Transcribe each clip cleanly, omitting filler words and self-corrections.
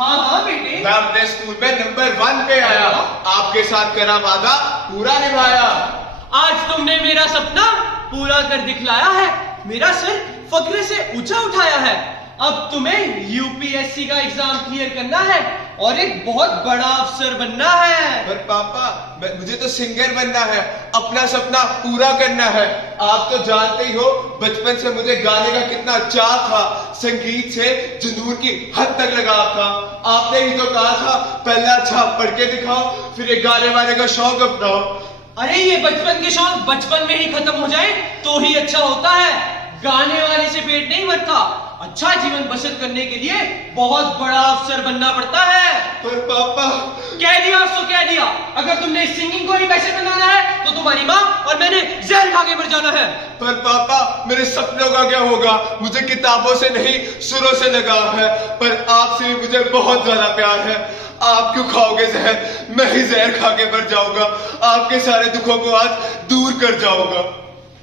हाँ हाँ बेटे, मैं अपने स्कूल में नंबर 1 पे आया, आपके साथ करा वादा पूरा निभाया। आज तुमने मेरा सपना पूरा कर दिखलाया है, मेरा सिर फक्र से ऊंचा उठाया है। अब तुम्हें यूपीएससी का एग्जाम क्लियर करना है और एक बहुत बड़ा अफसर बनना है। पर पापा मुझे तो सिंगर बनना है, अपना सपना पूरा करना है। आप तो जानते ही हो बचपन से मुझे गाने का कितना चाह था, संगीत से जुनून की हद तक लगाव था। आपने ही तो कहा था पहले अच्छा पढ़ के दिखाओ, फिर एक गाने वाने का शौक अपनाओ। अरे ये बचपन के शौक बचपन में ही खत्म हो जाए तो ही अच्छा होता है। गाने वाले से पेट नहीं भरता, अच्छा जीवन बसर करने के लिए बहुत बड़ा अफसर बनना पड़ता है। पर पापा कह दिया सो कह दिया, अगर तुमने सिंगिंग को ही पैसे बनाना है तो तुम्हारी माँ और मैंने जहर खा के मर जाना है। पर पापा मेरे सपनों का क्या होगा? मुझे किताबों से नहीं सुरों से लगाव है, पर आपसे भी मुझे बहुत ज्यादा प्यार है। आप क्यों खाओगे जहर? मैं ही जहर खा के मर जाऊंगा, आपके सारे दुखों को आज दूर कर जाऊंगा।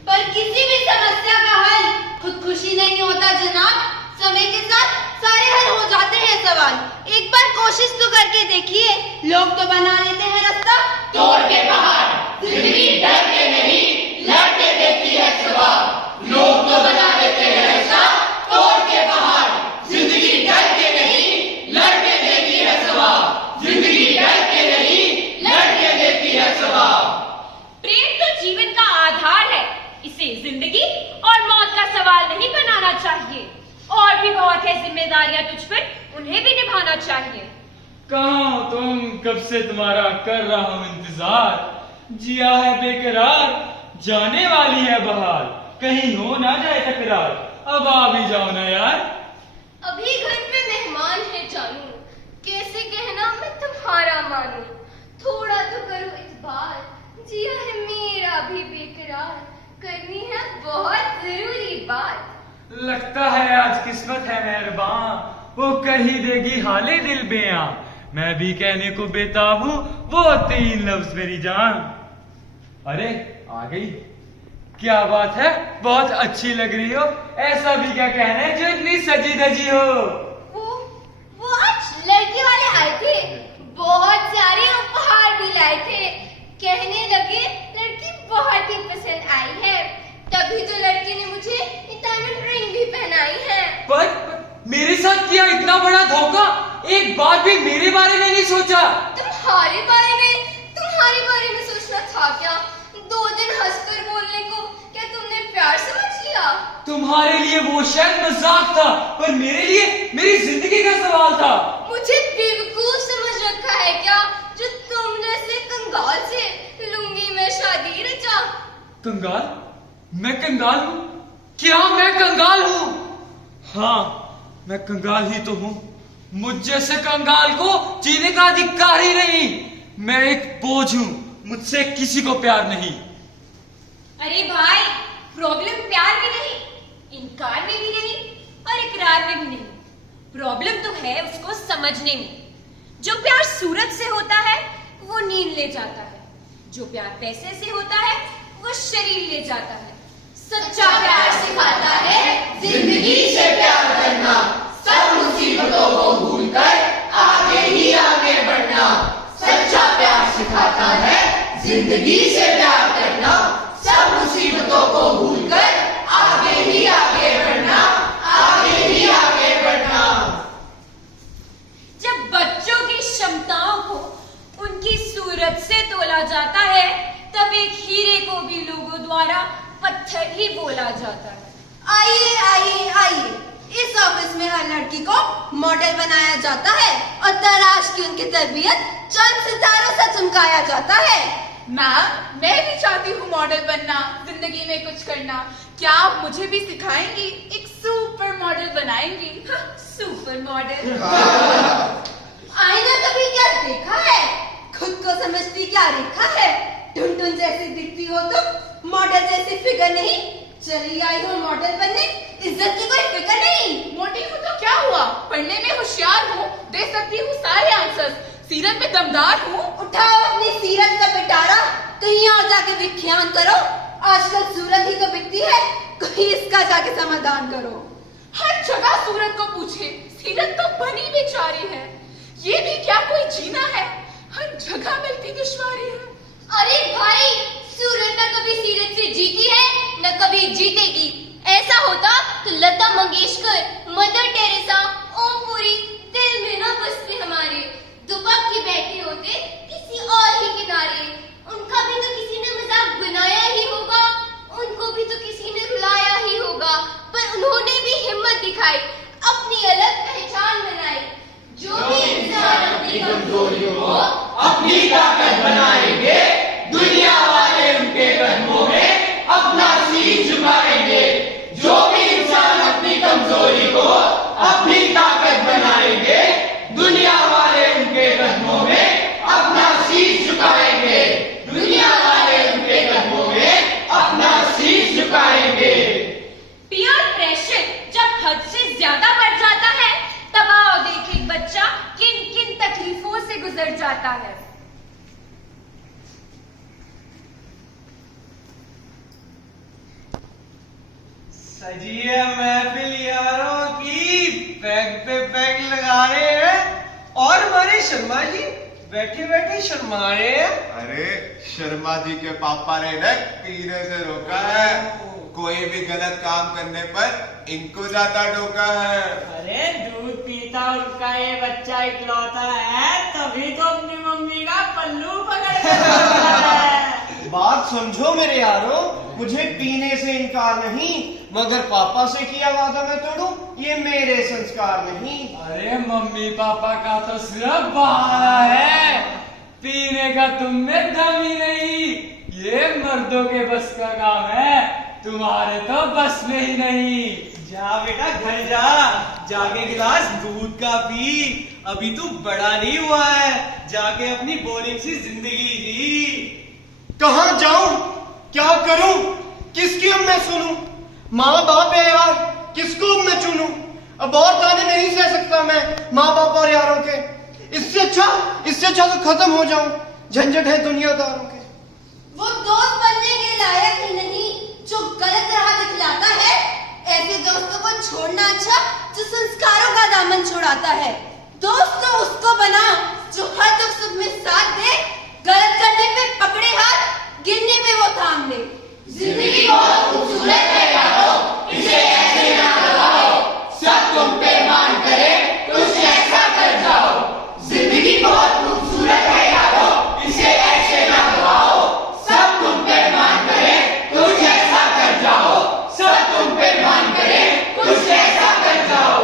पर किसी भी समस्या का हल खुदकुशी नहीं होता जनाब, समय के साथ सारे हल हो जाते हैं सवाल। एक बार कोशिश तो करके देखिए, लोग तो बना लेते हैं रास्ता तोड़ के पहाड़, जिंदगी डर के नहीं लड़के देती है सवाल। लोग तो बना लेते हैं रास्ता तोड़ के पहाड़, जिंदगी डर के नहीं लड़के देती है सवाल। जिंदगी डर के नहीं लड़के देती है सवाल। प्रेम तो जीवन का आधार है, इसे जिंदगी और मौत का सवाल नहीं बनाना चाहिए। और भी बहुत है जिम्मेदारियां तुझ पर, उन्हें भी निभाना चाहिए। कहाँ हो तुम? कब से तुम्हारा कर रहा हूँ इंतजार। जिया है बेकरार, जाने वाली है बहार, कहीं हो ना जाए तकरार, अब आ भी जाओ ना यार। अभी घर पे मेहमान है जानू, कैसे कहना मैं तुम्हारा मानू। थोड़ा तो करो इतबार, जिया है मेरा भी बेकरार, करनी है बहुत जरूरी बात। लगता है आज किस्मत है मेहरबान, वो कर ही देगी हाले दिल बेयां। मैं भी कहने को बेताब हूँ, वो 3 लफ्ज मेरी जान। अरे आ गई, क्या बात है, बहुत अच्छी लग रही हो। ऐसा भी क्या कहना है जो इतनी सजी धजी हो? वो आज लड़के वाले आए थे, बहुत सारे उपहार भी लाए थे। कहने लगे लड़की बहुत ही पसंद आई है, तभी तो लड़के ने मुझे डायमंड रिंग भी पहनाई है। पर मेरे साथ किया इतना बड़ा धोखा, एक बार भी मेरे बारे में नहीं सोचा। तुम्हारे बारे में सोचना था क्या? 2 दिन हंसकर बोलने को क्या तुमने प्यार समझ लिया? तुम्हारे लिए वो शायद मजाक था, पर मेरे लिए मेरी जिंदगी का सवाल था। मुझे बेवकूफ समझ रखा है क्या, जो तुम जैसे कंगाल से लूंगी मैं शादी रचा? कंगाल? मैं कंगाल हूँ? क्या मैं कंगाल हूँ? हाँ मैं कंगाल ही तो हूँ। मुझ जैसे कंगाल को जीने का अधिकार ही नहीं। मैं एक बोझ हूँ, मुझसे किसी को प्यार नहीं। अरे भाई, प्रॉब्लम प्यार में नहीं, इनकार में भी नहीं और इकरार में भी नहीं। प्रॉब्लम तो है उसको समझने में। जो प्यार सूरत से होता है वो नींद ले जाता है, जो प्यार पैसे से होता है वो शरीर ले जाता है। सच्चा प्यार सिखाता है जिंदगी से प्यार करना, सब मुसीबतों को भूलकर आगे ही आगे बढ़ना। सच्चा प्यार सिखाता है जिंदगी से प्यार करना, सब मुसीबतों को भूलकर आगे ही आगे बढ़ना, आगे ही आगे बढ़ना। जब बच्चों की क्षमताओं को उनकी सूरत से तोला जाता है, तब एक हीरे को भी लोगों द्वारा पत्थर ही बोला जाता है। आइए आइए आइए, इस ऑफिस में हर लड़की को मॉडल बनाया जाता है और तराश की उनकी तरबियत चंद सितारों से चमकाया जाता है। मैम, मैं भी चाहती हूँ मॉडल बनना, जिंदगी में कुछ करना। क्या आप मुझे भी सिखाएंगी? एक सुपर मॉडल बनाएंगी? Super model? आईना कभी क्या देखा है? खुद को समझती क्या रेखा है? टुनटुन जैसी दिखती हो तुम, मॉडल जैसी फिगर नहीं। चली आई हो मॉडल बनने, इज्जत की कोई फिक्र नहीं। मोटी हूँ तो क्या हुआ, पढ़ने में होशियार हूँ, दे सकती हूँ सारे आंसर्स, सीरत में दमदार हूँ। उठाओ अपनी सीरत का पिटारा, कहीं और जाके विख्यान करो। आजकल सूरत ही तो बिकती है, कहीं इसका जाके समाधान करो। हर जगह सूरत को पूछे, सीरत तो बनी बेचारी है। गुजर जाता है। सजी है महफिल यारों की, पैग पे पैग लगा रहे हैं और हमारे शर्मा जी बैठे बैठे शर्मा रहे हैं। अरे शर्मा जी के पापा ने न पीने से रोका है, कोई भी गलत काम करने पर इनको ज्यादा टोका है। अरे दूध पीता उनका ये बच्चा इकलौता है, तभी तो अपनी मम्मी का पल्लू पकड़ के बैठा है। बात समझो मेरे यारो, मुझे पीने से इनकार नहीं, मगर पापा से किया वादा मैं तोड़ूं, ये मेरे संस्कार नहीं। अरे मम्मी पापा का तो सिर्फ बहाना है, पीने का तुम में दम ही नहीं। ये मर्दों के बस का काम है, तुम्हारे तो बस में ही नहीं। जा बेटा घर जा, जाके गिलास दूध का पी, अभी तू बड़ा नहीं हुआ है, जाके अपनी बोरिंग सी जिंदगी जी। कहाँ जाऊं, क्या करूं, किसकी अब मैं सुनूं? माँ बाप है यार, किसको अब मैं चुनूं? अब और ताने नहीं सह सकता मैं माँ बाप और यारों के। इससे अच्छा तो खत्म हो जाऊं, झंझट है दुनियादारों के। वो दोस्त बनने के लायक ही नहीं जो गलत राह दिखलाता है। ऐसे दोस्तों को छोड़ना अच्छा जो संस्कारों का दामन छुड़ाता है। दोस्त तो उसको बनाओ जो हर दुख सुख में साथ दे, गलत करने पे पकड़े हाथ, गिरने पे वो थाम ले। जिंदगी बहुत खूबसूरत है यारो, इसे ऐसे ना गवाओ, सब तुम पे मान करे कुछ ऐसा कर जाओ। जिंदगी बहुत खूबसूरत है यारो, इसे ऐसे ना गवाओ, सब तुम पे मान करे कुछ ऐसा कर जाओ, सब तुम पे मान करे कुछ ऐसा कर जाओ।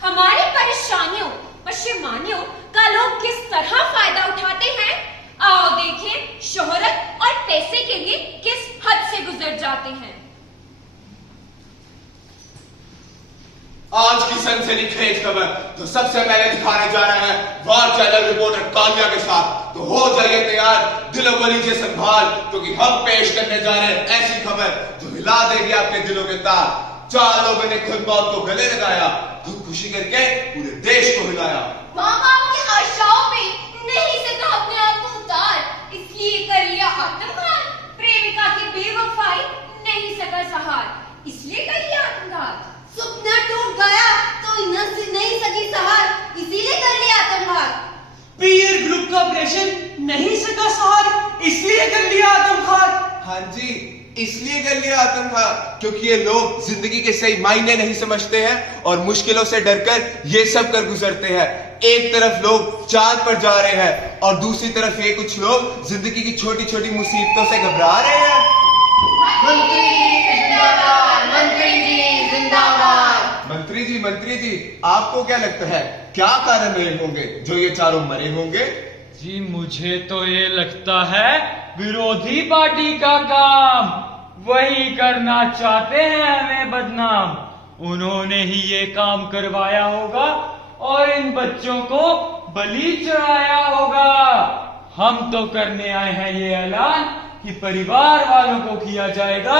हमारी परेशानियों पशेमानियों का लोग किस तरह फायदा उठाते हैं, आओ देखें शोहरत और पैसे के लिए किस हद से गुजर जाते हैं। आज की सनसनीखेज खबर तो सबसे पहले दिखाने जा रहे हैं वार चैनल रिपोर्टर कान्या के साथ। तो हो जाइए तैयार, दिलों को लीजिए संभाल, क्योंकि हम पेश करने जा रहे हैं ऐसी खबर जो हिला देगी आपके दिलों के तार। 4 लोगों ने खुद मौत को गले लगाया, खुदकुशी करके पूरे देश को हिलाया। माँ बाप की आशाओं पे नहीं सका अपने आप को उतार, इसलिए कर लिया आत्मघात। प्रेमिका की बेवफाई नहीं सका सहार, इसलिए कर लिया आत्मघात। सपना टूट गया तो नहीं सकी सहार, इसीलिए कर लिया आत्मघात। पीयर ग्रुप का ऑपरेशन नहीं सका सहार, इसलिए कर लिया आत्मघात। हाँ जी, इसलिए कर लिया आत्मघात क्योंकि ये लोग जिंदगी के सही मायने नहीं समझते हैं और मुश्किलों से डरकर ये सब कर गुजरते हैं। एक तरफ लोग चांद पर जा रहे हैं और दूसरी तरफ ये कुछ लोग जिंदगी की छोटी छोटी मुसीबतों से घबरा रहे हैं। मंत्री जी आपको क्या लगता है क्या कारण रहे होंगे जो ये चारों मरे होंगे? जी मुझे तो ये लगता है विरोधी पार्टी का काम, वही करना चाहते हैं हमें बदनाम। उन्होंने ही ये काम करवाया होगा और इन बच्चों को बलि चढ़ाया होगा। हम तो करने आए हैं ये ऐलान कि परिवार वालों को किया जाएगा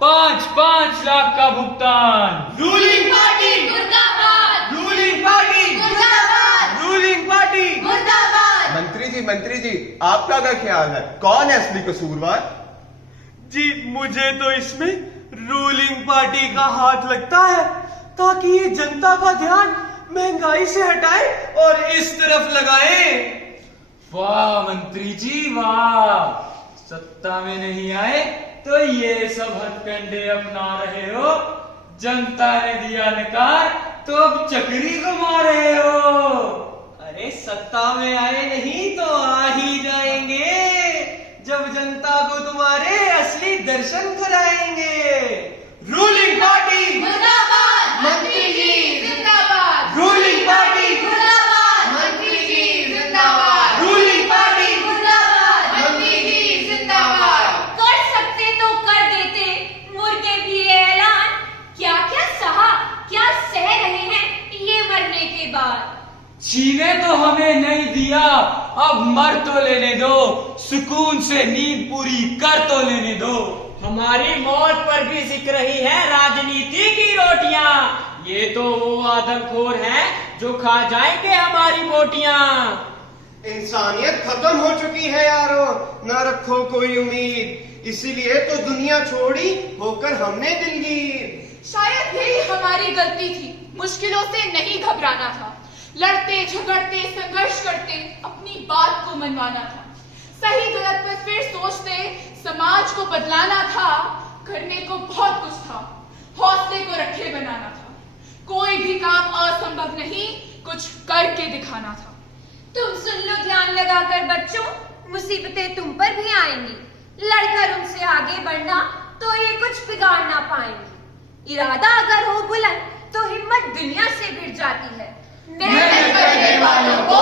5-5 लाख का भुगतान। रूलिंग पार्टी मुर्दाबाद, रूलिंग पार्टी मुर्दाबाद, रूलिंग पार्टी मुर्दाबाद। मंत्री जी आपका क्या ख्याल है, कौन है असली कसूरवार? जी मुझे तो इसमें रूलिंग पार्टी का हाथ लगता है, ताकि ये जनता का ध्यान महंगाई से हटाए और इस तरफ लगाए। वाह मंत्री जी वाह, सत्ता में नहीं आए तो ये सब हथकंडे अपना रहे हो, जनता ने दिया नकार तो अब चक्री घुमा रहे हो। अरे सत्ता में आए नहीं तो आ ही जाएंगे, जब जनता को तुम्हारे असली दर्शन कराएंगे। रूलिंग पार्टी मुर्दाबाद, मंत्री जी जिंदाबाद, रूलिंग पार्टी मुर्दाबाद, मंत्री जी जिंदाबाद, रूलिंग पार्टी मुर्दाबाद। मंत्री जी जिंदाबाद। कर सकते तो कर देते मुर्गे भी ये ऐलान, क्या क्या सहा क्या सह रहे हैं ये मरने के बाद। छीने तो हमें नहीं दिया, अब मर तो लेने दो, सुकून से नींद पूरी कर तो लेने दो। हमारी मौत पर भी सिक रही है राजनीति की रोटियां, ये तो वो आदमखोर हैं जो खा जाएंगे हमारी बोटियां। इंसानियत खत्म हो चुकी है यारो, ना रखो कोई उम्मीद, इसीलिए तो दुनिया छोड़ी होकर हमने दिलगीर। शायद यही हमारी गलती थी, मुश्किलों से नहीं घबराना था, लड़ते झगड़ते संघर्ष करते अपनी बात को मनवाना था, सही गलत पर फिर सोचते समाज को बदलाना था। करने को बहुत कुछ था, हौसले को रखे बनाना था, कोई भी काम असंभव नहीं, कुछ करके दिखाना था। तुम सुन लो ध्यान लगाकर बच्चों, मुसीबतें तुम पर भी आएंगी, लड़कर उनसे आगे बढ़ना तो ये कुछ बिगाड़ ना पाएंगी। इरादा अगर हो बुलंद तो हिम्मत दुनिया से भिड़ जाती है। मेहनत करने वालों को